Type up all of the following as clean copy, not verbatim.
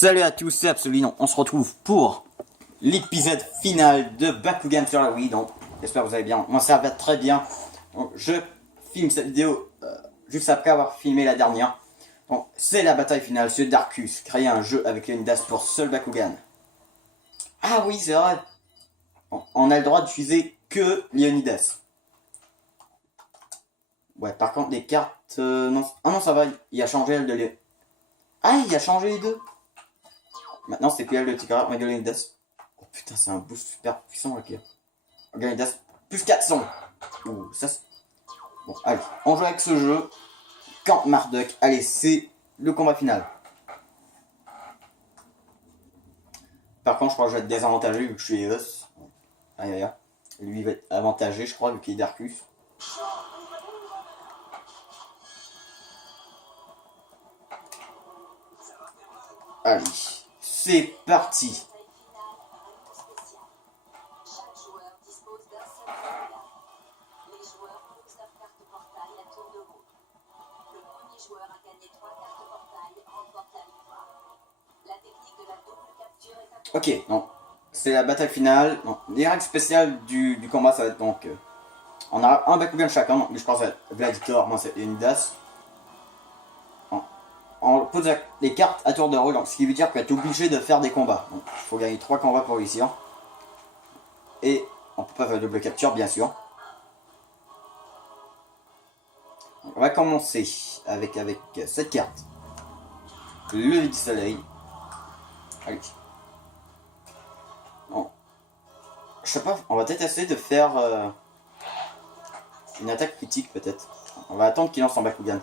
Salut à tous, c'est Absolument. On se retrouve pour l'épisode final de Bakugan sur la Wii. Donc, j'espère que vous allez bien. Moi, ça va très bien. Donc, je filme cette vidéo juste après avoir filmé la dernière. Donc, c'est la bataille finale sur Darkus. Créer un jeu avec Leonidas pour seul Bakugan. Ah oui, c'est vrai. On a le droit d'utiliser que Leonidas. Ouais, par contre, les cartes... non. Ah non, ça va. Il a changé elle de Léon. Ah, il a changé les deux. Maintenant, c'est plus elle le Tigre, mais Leonidas. Oh putain, c'est un boost super puissant, ok. Leonidas, plus 400. Ouh, ça c'est... Bon, allez, on joue avec ce jeu. Camp Marduk. Allez, c'est le combat final. Par contre, je crois que je vais être désavantagé vu que je suis Eos. Aïe, aïe, aïe. Lui, il va être avantagé, je crois, vu qu'il est Darkus. Allez, c'est parti. Ok, donc c'est la bataille finale. Donc, les règles spéciales du combat, ça va être donc... on a un Bakugan chacun, mais je pense à Gladiator, moi c'est Leonidas. On pose les cartes à tour de rôle, donc ce qui veut dire qu'on est obligé de faire des combats. Donc il faut gagner 3 combats pour réussir. Et on peut pas faire de double capture, bien sûr. Donc, on va commencer avec cette carte. Le lever du soleil. Allez. Bon. Je sais pas, on va peut-être essayer de faire une attaque critique peut-être. On va attendre qu'il lance son Bakugan.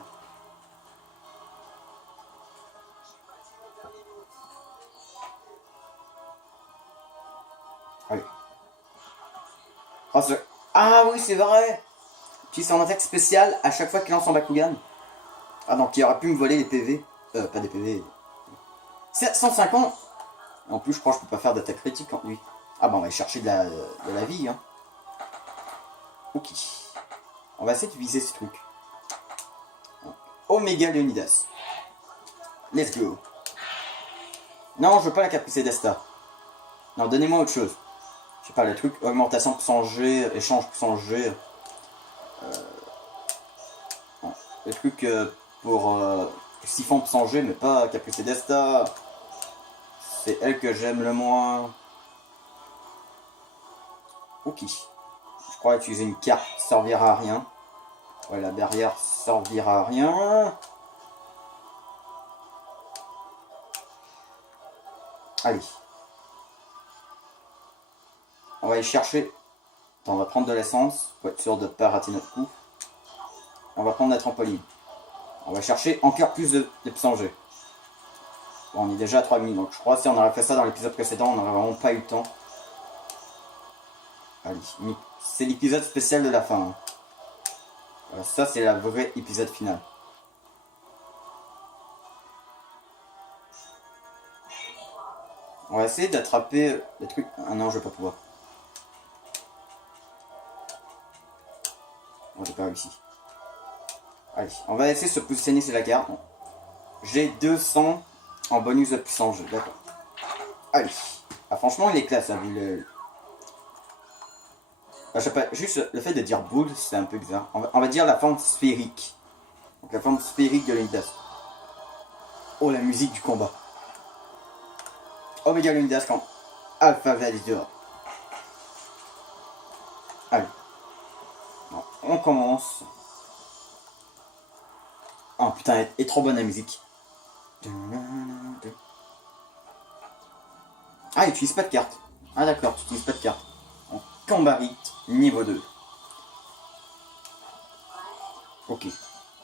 Allez. Oh, ah oui, c'est vrai. Tu sais, en attaque spéciale à chaque fois qu'il lance son Bakugan. Ah donc il aurait pu me voler les PV. Pas des PV. 750. En plus, je crois que je peux pas faire d'attaque critique contre lui. Ah bah on va chercher de la vie. Hein. Ok. On va essayer de viser ce truc. Omega Leonidas. Let's go. Non, je veux pas la Caprice d'Esta. Non, donnez-moi autre chose. Je sais pas, le truc augmentation puissance G, échange puissance G. Le truc pour siphon puissance G, mais pas Caprice d'Esta. C'est elle que j'aime le moins. Ok. Je crois utiliser une carte servira à rien. Ouais, la barrière servira à rien. Allez. On va aller chercher. Attends, on va prendre de l'essence pour être sûr de ne pas rater notre coup. On va prendre la trampoline. On va chercher encore plus de puissance G. Bon, on est déjà à 3 minutes, donc je crois que si on aurait fait ça dans l'épisode précédent, on n'aurait vraiment pas eu le temps. Allez, c'est l'épisode spécial de la fin. Hein. Alors ça, c'est la vraie épisode final. On va essayer d'attraper les trucs. Ah non, je vais pas pouvoir. Bon, j'ai pas réussi. Allez, on va essayer de se positionner sur la carte. J'ai 200 en bonus de puissance G, d'accord. Allez. Ah, franchement, il est classe, hein, le... Ah, je sais pas, juste le fait de dire boule, c'est un peu bizarre. On va dire la forme sphérique. Donc la forme sphérique de Leonidas. Oh, la musique du combat. Omega Leonidas quand Alpha Validor. Allez. Bon, on commence. Oh putain, elle est trop bonne la musique. Ah, il utilise pas de carte. Ah d'accord, tu utilises pas de carte. En Cambarite, niveau 2. Ok.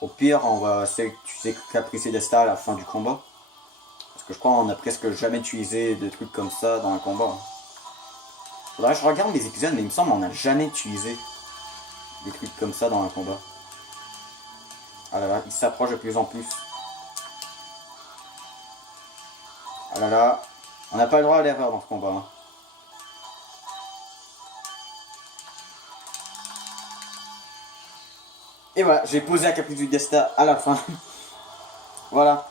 Au pire, on va essayer d'utiliser Caprice d'Esta à la fin du combat. Parce que je crois qu'on a presque jamais utilisé de trucs comme ça dans un combat. Faudrait que je regarde les épisodes, mais il me semble qu'on n'a jamais utilisé des trucs comme ça dans un combat. Ah là là, il s'approche de plus en plus. Ah là là, on n'a pas le droit à l'erreur dans ce combat. Hein. Et voilà, j'ai posé la Caprice d'Esta à la fin. Voilà,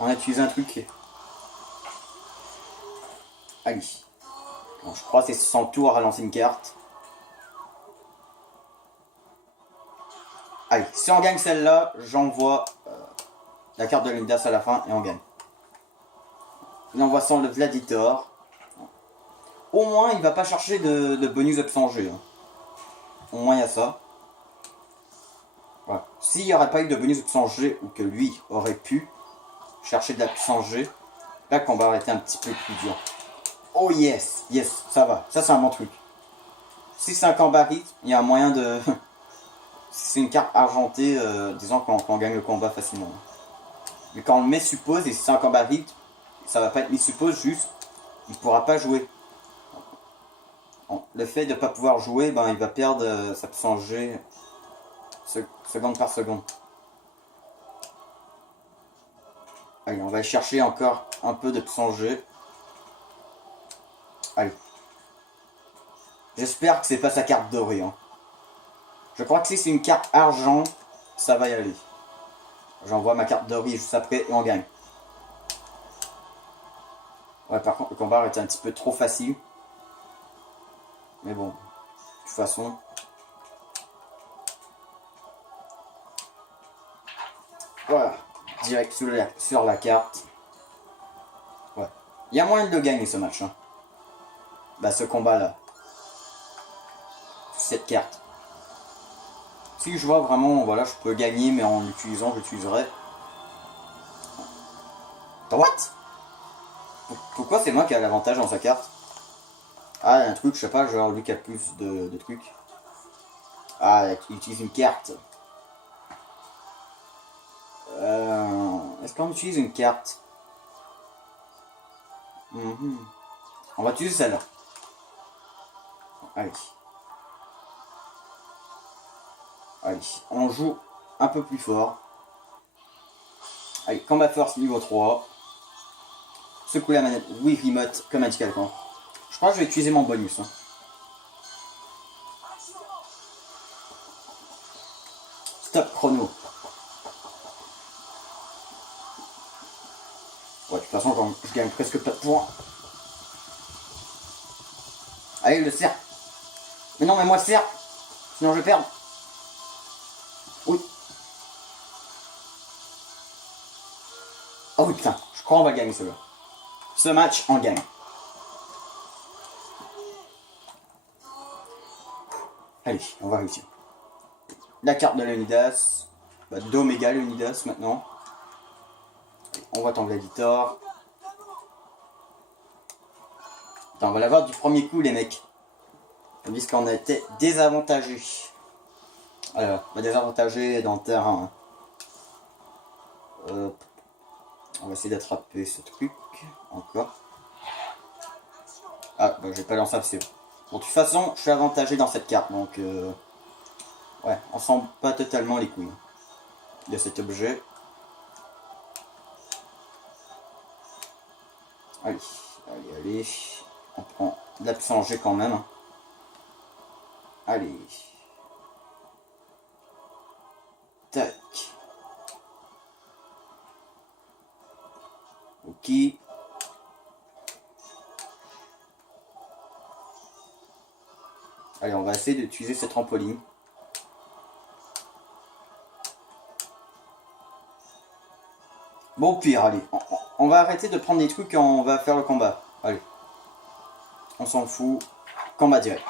on a utilisé un truc Allez. Bon, je crois que c'est son tour à lancer une carte. Allez, si on gagne celle-là, j'envoie la carte de Leonidas à la fin et on gagne. Il envoie sans le Gladiator. Au moins, il va pas chercher de bonus absent G. Hein. Au moins, il y a ça. Voilà. S'il n'y aurait pas eu de bonus absent G, ou que lui aurait pu chercher de la puissance G, là, le combat aurait été un petit peu plus dur. Oh yes, yes, ça va. Ça, c'est un bon truc. Si c'est un combat rythme, il y a un moyen de... si c'est une carte argentée, disons qu'on gagne le combat facilement. Mais quand on le met suppose, et si c'est un combat rythme, ça va pas être mis suppose, juste, il pourra pas jouer. Le fait de ne pas pouvoir jouer, ben, il va perdre sa puissance G seconde par seconde. Allez, on va chercher encore un peu de puissance G. Allez. J'espère que c'est pas sa carte dorée. Hein. Je crois que si c'est une carte argent, ça va y aller. J'envoie ma carte dorée juste après et on gagne. Ouais, par contre, le combat était un petit peu trop facile. Mais bon, de toute façon... Voilà, direct sur la carte. Ouais. Il y a moyen de gagner ce match. Hein. Bah, ce combat-là. Cette carte. Si je vois vraiment, voilà, je peux gagner, mais en l'utilisant, je l'utiliserai. What? Pourquoi c'est moi qui ai l'avantage dans sa carte? Ah, il y a un truc, je sais pas, genre lui qui a plus de trucs. Ah, il utilise une carte. Est-ce qu'on utilise une carte? On va utiliser celle-là. Allez. Allez, on joue un peu plus fort. Allez, combat force niveau 3. Secouer la manette, oui, remote, comme indiqué à l'écran. Je crois que je vais utiliser mon bonus. Hein. Stop chrono. Ouais, de toute façon, je gagne presque pas de points. Allez, le cerf. Mais non, mais moi, cerf. Sinon, je perds. Oui. Oh oui, putain. Je crois qu'on va gagner celui-là. Ce match, on gagne. Allez, on va réussir. La carte de Leonidas. Bah, d'Omega Leonidas maintenant. On voit ton Gladiator. Attends, on va l'avoir du premier coup, les mecs. Tandis qu'on a été désavantagés. Alors, on va désavantager dans le terrain. On va essayer d'attraper ce truc. Encore. Ah, bah, j'ai pas lancé assez. Bon, de toute façon, je suis avantagé dans cette carte. Donc, ouais, on sent pas totalement les couilles de cet objet. Allez, allez, allez. On prend de la puissance G quand même. Allez. Tac. Ok. Allez, on va essayer d'utiliser cette trampoline. Bon, pire, allez. On va arrêter de prendre des trucs quand on va faire le combat. Allez. On s'en fout. Combat direct.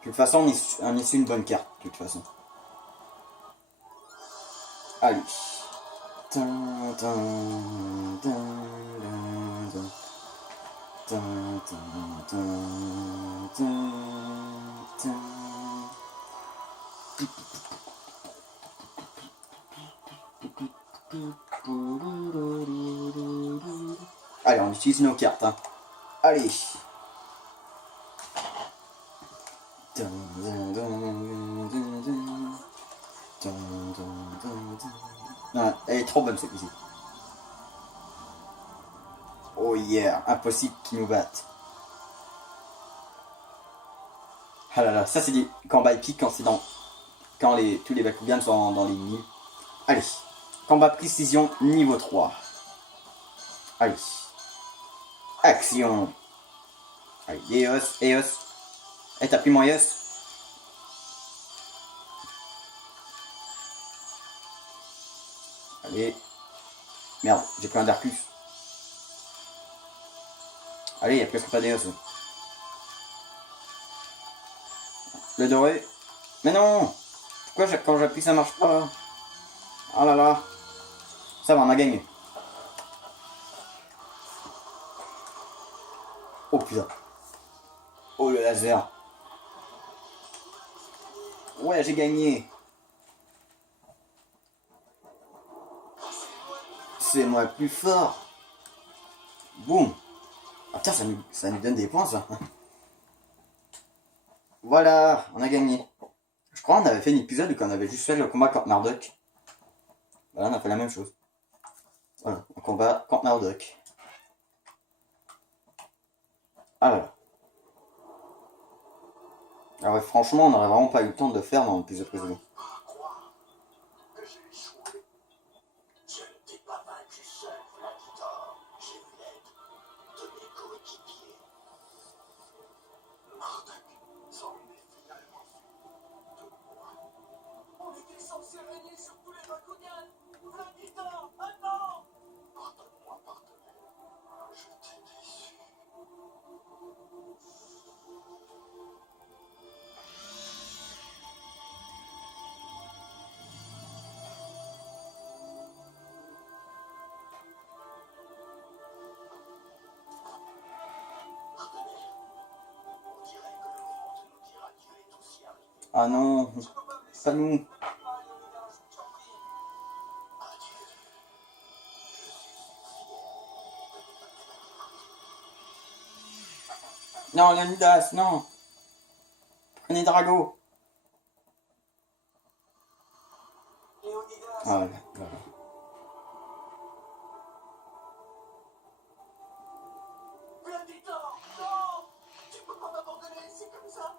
De toute façon, on est sur une bonne carte. De toute façon. Allez. Allez, on utilise nos cartes. Hein. Allez. Non, elle est trop bonne cette musique. Oh yeah, impossible qu'ils nous battent. Ah là là, ça c'est des combats épiques quand c'est dans... Quand tous les Bakugans sont dans les nids. Allez, combat précision niveau 3. Allez. Action. Allez, Eos. Eh, t'as pris mon Eos? Allez. Merde, j'ai pris un Darkus. Allez, il n'y a presque pas d'Eos. Le doré. Mais non! Pourquoi quand j'appuie ça marche pas? Oh là là. Ça va, on a gagné. Oh putain. Oh le laser. Ouais, j'ai gagné. C'est moi le plus fort. Boum. Ah putain, ça nous donne des points ça. Voilà, on a gagné. Je crois qu'on avait fait un épisode où on avait juste fait le combat contre Marduk. Voilà, on a fait la même chose. Voilà, un combat contre Marduk. Ah là. Ah ouais, franchement, on n'aurait vraiment pas eu le temps de le faire dans l'épisode précédent. Ah non, pas nous. Non, Leonidas, non. Prenez Drago. Ah ouais, voilà. Gladiator, non! Tu peux pas m'abandonner, c'est comme ça!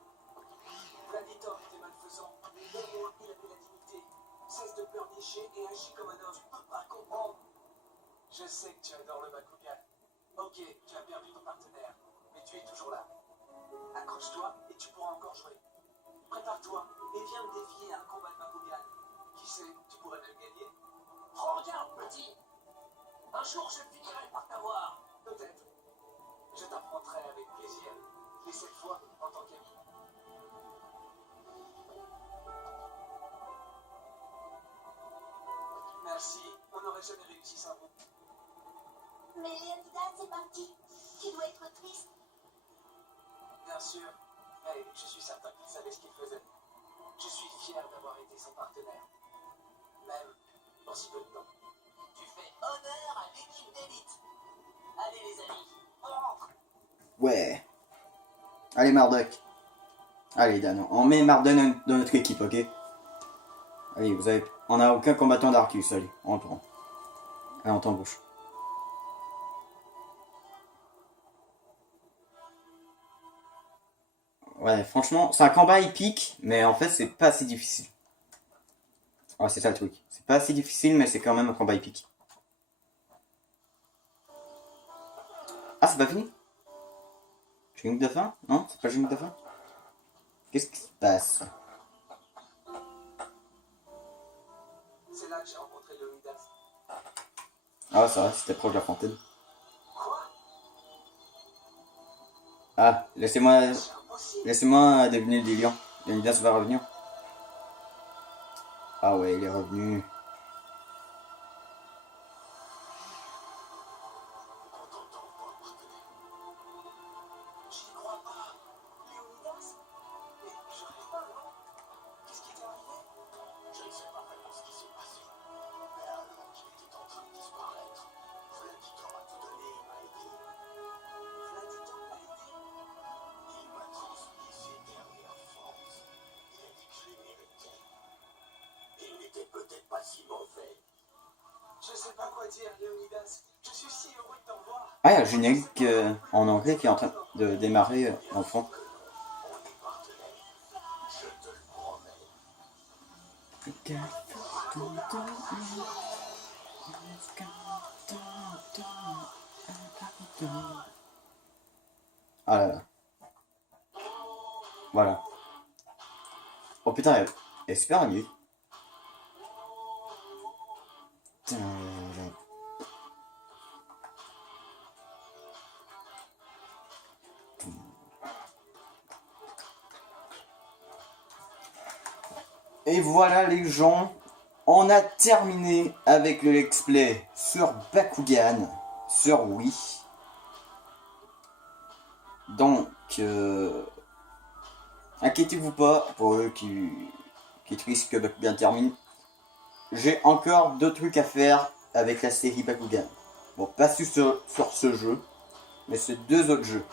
Gladiator était malfaisant, mais il avait la dignité. Cesse de pleurnicher et agis comme un homme. Tu peux pas comprendre. Je sais que tu adores le Bakugan. Ok, tu as perdu ton partenaire, mais tu es toujours là. Accroche-toi et tu pourras encore jouer. Prépare-toi et viens me défier à un combat de Bakugan. Qui sait, tu pourrais même gagner. Regarde, petit! Un jour, je finirai par t'avoir. Peut-être. Je t'affronterai avec plaisir. Et cette fois, en tant qu'ami. Merci. On n'aurait jamais réussi sans vous. Mais Leonidas est parti. Tu dois être triste. Bien sûr. Mais je suis certain qu'il savait ce qu'il faisait. Je suis fier d'avoir été son partenaire. Même en si peu de temps. Tu fais honneur à l'équipe d'élite. Allez les amis, on rentre. Ouais. Allez, Marduk. Allez, Dan, on met Marduk dans notre équipe, ok? Allez, on n'a aucun combattant d'Arcus, allez, on le prend. Allez, on t'embauche. Ouais, franchement, c'est un combat épique, mais en fait, c'est pas assez difficile. Ouais, c'est ça le truc. C'est pas assez difficile, mais c'est quand même un combat épique. Ah, c'est pas fini? Générique de fin? Non, c'est pas le générique de fin? Qu'est-ce qui se passe? C'est là que j'ai rencontré Leonidas. Ah, ça va, c'était proche de la fontaine. Quoi? Ah, laissez-moi C'est impossible. deviner des lions. Leonidas va revenir. Ah ouais, il est revenu. J'y crois pas. Leonidas? Mais je rêve pas, non? Qu'est-ce qui t'est arrivé? Je ne sais pas vraiment ce qui s'est passé. Mais alors qu'il était en train de disparaître, Gladiator m'a tout donné et m'a aidé. Gladiator m'a aidé? Il m'a transmis ses dernières forces. Il a dit que je les méritais. Il n'était peut-être pas si mauvais. Je sais pas quoi dire, Leonidas. Je suis si heureux de t'en voir. Ah, il y a le générique en anglais qui est en train de démarrer en fond. On est partenaires. Je te le promets. Ah là là. Voilà. Oh putain, elle est super nulle. Et voilà les gens, on a terminé avec le let's play sur Bakugan, sur Wii. Donc, inquiétez-vous pas pour eux qui tristent que Bakugan termine. J'ai encore deux trucs à faire avec la série Bakugan. Bon, pas sur ce jeu, mais sur deux autres jeux.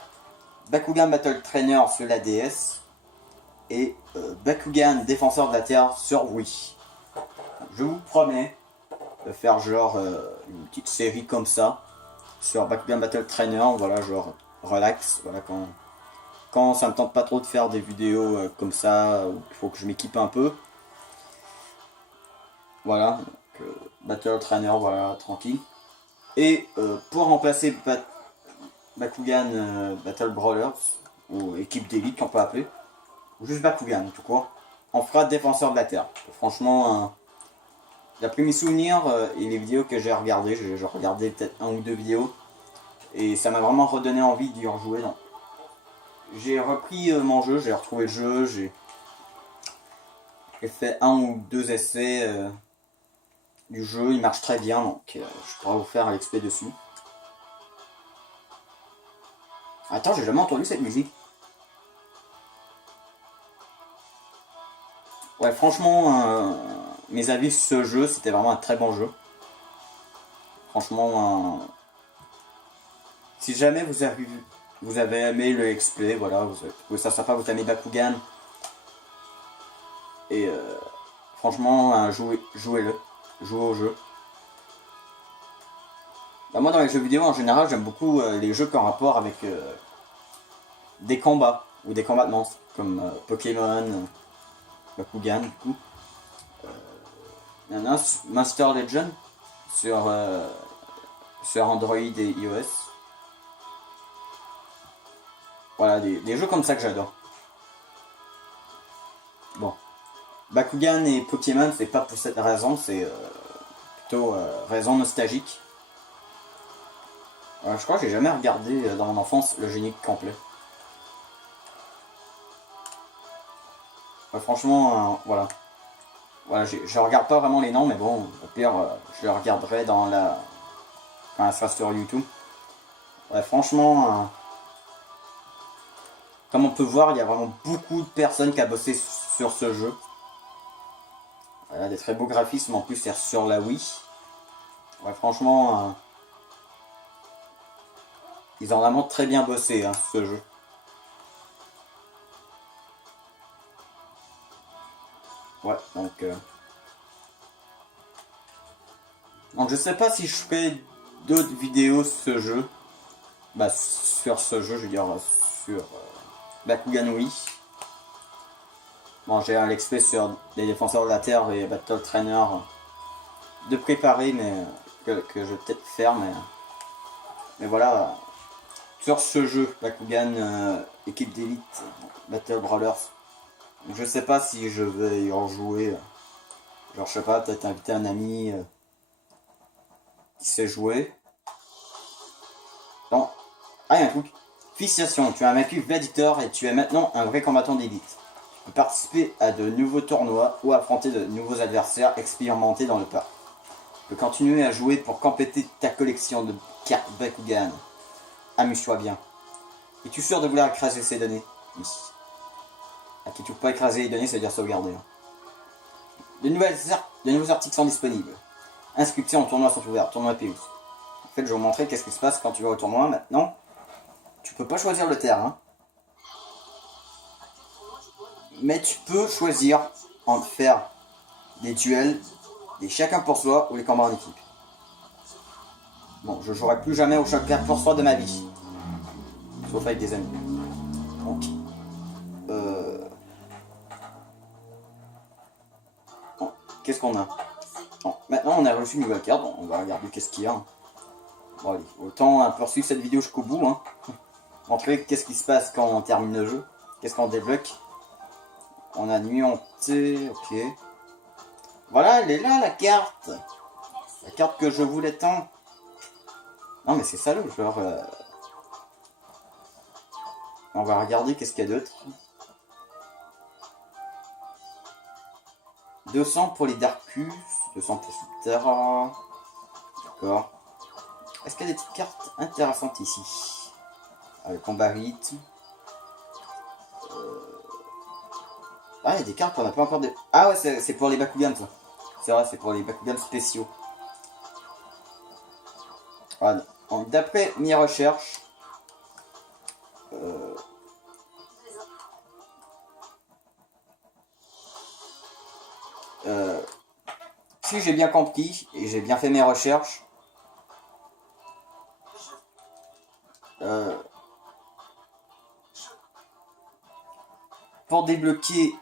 Bakugan Battle Trainer sur la DS et Bakugan Défenseur de la Terre sur Wii. Je vous promets de faire genre une petite série comme ça sur Bakugan Battle Trainer, voilà, genre relax, voilà, quand ça me tente pas trop de faire des vidéos comme ça, où il faut que je m'équipe un peu. Voilà, donc, Battle Trainer, voilà, tranquille. Et pour remplacer Bakugan Battle Brawlers, ou équipe d'élite qu'on peut appeler, ou juste Bakugan tout court, on fera Défenseur de la Terre. Franchement, d'après mes souvenirs et les vidéos que j'ai regardées, j'ai regardé peut-être un ou deux vidéos, et ça m'a vraiment redonné envie d'y rejouer. Donc, j'ai repris mon jeu, j'ai retrouvé le jeu, j'ai fait un ou deux essais du jeu, il marche très bien, donc je pourrais vous faire l'expé dessus. Attends, j'ai jamais entendu cette musique. Ouais, franchement, mes avis sur ce jeu, c'était vraiment un très bon jeu. Franchement, si jamais vous avez aimé le XP, voilà, vous avez trouvé ça sympa, vous aimez Bakugan. Et franchement, jouez-le. Jouez au jeu. Bah, moi, dans les jeux vidéo, en général, j'aime beaucoup les jeux qui ont rapport avec des combats ou des combats de monstres, comme Pokémon, Bakugan, du coup. Il y en a un, Master Legend, sur Android et iOS. Voilà, des jeux comme ça que j'adore. Bon. Bakugan et Pokémon, c'est pas pour cette raison, c'est plutôt raison nostalgique. Je crois que j'ai jamais regardé dans mon enfance le générique complet. Franchement, voilà. Voilà, je regarde pas vraiment les noms, mais bon, au pire, je les regarderai quand elle sera sur YouTube. Ouais, franchement, comme on peut voir, il y a vraiment beaucoup de personnes qui ont bossé sur ce jeu. Voilà, des très beaux graphismes, en plus c'est sur la Wii. Ouais, franchement, ils ont vraiment très bien bossé, hein, ce jeu. Ouais, donc je sais pas si je ferai d'autres vidéos sur ce jeu. Bah, sur ce jeu, je veux dire, sur Bakugan Wii. Bon, j'ai un l'expé sur les Défenseurs de la Terre et Battle Trainer de préparer, mais que je vais peut-être faire, mais voilà. Sur ce jeu, Bakugan équipe d'élite, Battle Brawlers, je sais pas si je vais y rejouer. Genre, je sais pas, peut-être inviter un ami qui sait jouer. Non. Ah, il y a un truc. Félicitations, tu as vaincu Gladiator et tu es maintenant un vrai combattant d'élite. Tu peux participer à de nouveaux tournois ou affronter de nouveaux adversaires expérimentés dans le parc. Tu peux continuer à jouer pour compléter ta collection de cartes Bakugan. Amuse-toi bien. Es-tu sûr de vouloir écraser ces données? Oui. Ah, tu ne peux pas écraser les données, ça veut dire sauvegarder. De nouveaux articles sont disponibles. Inscriptions au tournoi sont ouvertes. Tournoi PU. En fait, je vais vous montrer qu'est-ce qui se passe quand tu vas au tournoi. Maintenant, tu peux pas choisir le terrain. Mais tu peux choisir entre faire des duels, des chacun pour soi ou les combats en équipe. Bon, je jouerai plus jamais au chacun pour soi de ma vie. Sauf avec des amis. Donc, bon, qu'est-ce qu'on a? Bon, maintenant on a reçu une nouvelle carte, bon, on va regarder qu'est-ce qu'il y a. Bon allez, autant poursuivre cette vidéo jusqu'au bout. Hein. Montrer qu'est-ce qui se passe quand on termine le jeu. Qu'est-ce qu'on débloque. On a nuanté, ok. Voilà, elle est là la carte. La carte que je voulais tant. Non mais c'est salaud, genre... On va regarder qu'est-ce qu'il y a d'autre. 200 pour les Darkus, 200 pour Subterra. D'accord. Est-ce qu'il y a des petites cartes intéressantes ici? Le combat rythme. Ah, il y a des cartes qu'on n'a pas encore... Ah ouais, c'est pour les Bakugans, ça. C'est vrai, c'est pour les Bakugans spéciaux. Voilà. D'après mes recherches... si j'ai bien compris, et j'ai bien fait mes recherches... pour débloquer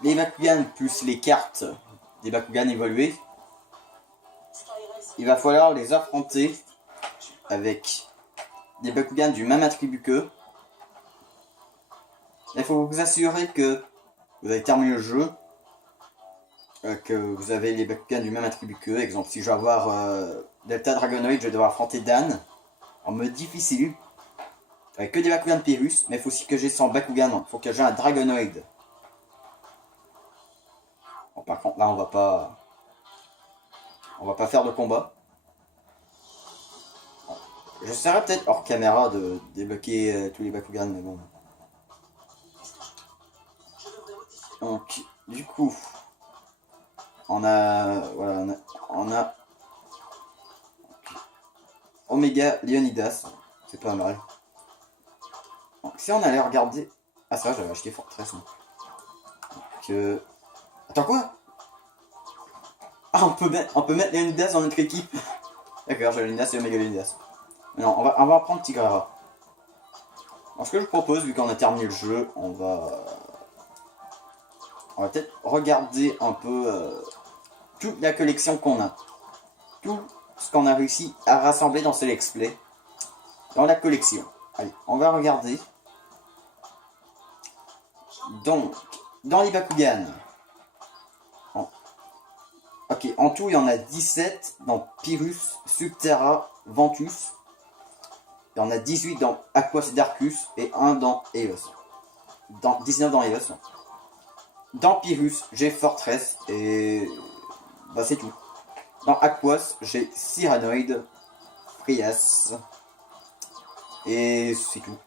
les Bakugan plus les cartes des Bakugan évolués, il va falloir les affronter avec des Bakugan du même attribut qu'eux. Il faut vous assurer que vous avez terminé le jeu, que vous avez les Bakugan du même attribut qu'eux. Exemple, si je vais avoir Delta Dragonoid, je vais devoir affronter Dan en mode difficile. Avec que des Bakugan Pyrrhus, mais il faut aussi que j'ai 100 Bakugan, il faut que j'ai un Dragonoid. Bon, par contre, là, on va pas faire de combat. J'essaierai peut-être hors caméra de débloquer tous les Bakugan, mais bon. Donc, du coup, on a, voilà, on a Omega Leonidas, c'est pas mal. Donc, si on allait regarder... Ah ça, j'avais acheté Fortress. Donc, attends, quoi? Ah, on peut mettre Leonidas dans notre équipe. D'accord, j'ai Leonidas et Omega Leonidas. Non, on va prendre Tigrera. Alors, ce que je propose, vu qu'on a terminé le jeu, on va peut-être regarder un peu toute la collection qu'on a. Tout ce qu'on a réussi à rassembler dans ce Let's Play. Dans la collection. Allez, on va regarder. Donc, dans les Bakugan. Ok, en tout, il y en a 17 dans Pyrrhus, Subterra, Ventus. Il y en a 18 dans Aquos et Darkus et 1 dans Eos. 19 dans Eos. Dans Pyrrhus, j'ai Fortress et... bah c'est tout. Dans Aquos, j'ai Cyranoid, Frias. Et c'est tout.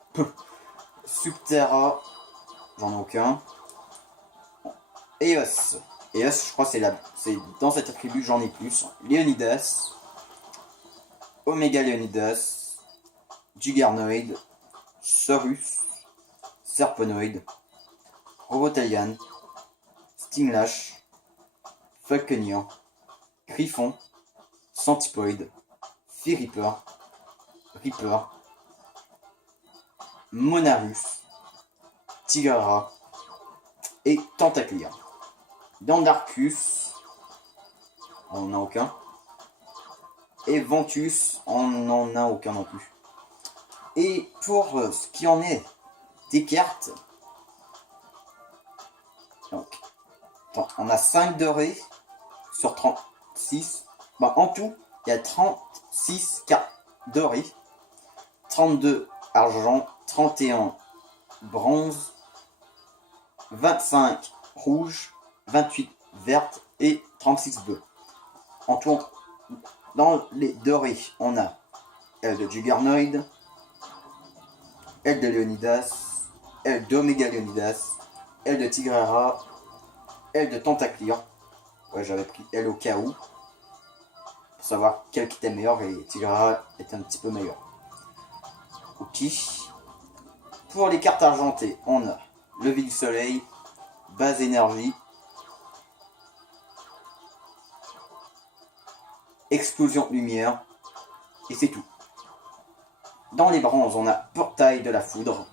Subterra, j'en ai aucun. Eos. Eos, je crois que c'est dans cet attribut, j'en ai plus. Leonidas. Omega Leonidas. Juggernoid. Saurus. Serponoid. Robotalian. Stinglash. Falconeer. Griffon. Centipoid. Reaper. Reaper. Monarus. Tigrera. Et Tentacleer. Dans Darkus, on n'en a aucun. Et Ventus, on n'en a aucun non plus. Et pour ce qui en est des cartes, donc, on a 5 dorés sur 36. Bah, en tout, il y a 36 cartes dorées, 32 argent, 31 bronze, 25 rouge, 28 vertes et 36 bleues. En tout, dans les dorés, on a elle de Juggernoid, elle de Leonidas, elle d'Omega Leonidas, elle de Tigrera, elle de Tentacleer. Ouais, j'avais pris elle au cas où, pour savoir quel qui était meilleur, et Tigrera était un petit peu meilleur. Ok. Pour les cartes argentées, on a Lever du Soleil, Base Énergie, Explosion de Lumière, et c'est tout. Dans les bronzes, on a Portail de la Foudre,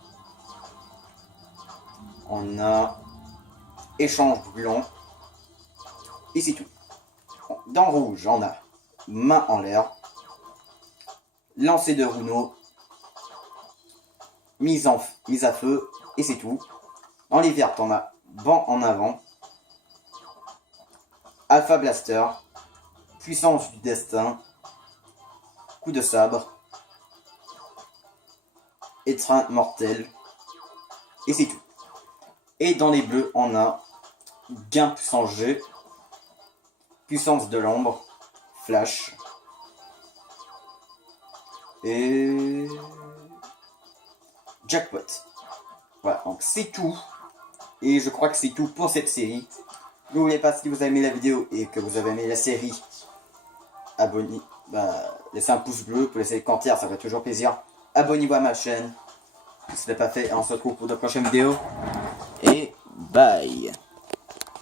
on a Échange Brûlant, et c'est tout. Dans rouge, on a Main en l'air, lancer de Runo, mise à feu, et c'est tout. Dans les vertes, on a banc en avant, Alpha Blaster, puissance du destin, coup de sabre, étreinte mortelle, et c'est tout. Et dans les bleus, on a gain puissance G, puissance de l'ombre, flash, et jackpot. Voilà, donc c'est tout. Et je crois que c'est tout pour cette série. N'oubliez pas, si vous avez aimé la vidéo et que vous avez aimé la série, abonnez, laissez un pouce bleu, pour laisser des commentaires, ça fait toujours plaisir. Abonnez-vous à ma chaîne si ce n'est pas fait, et on se retrouve pour de prochaines vidéos. Et bye.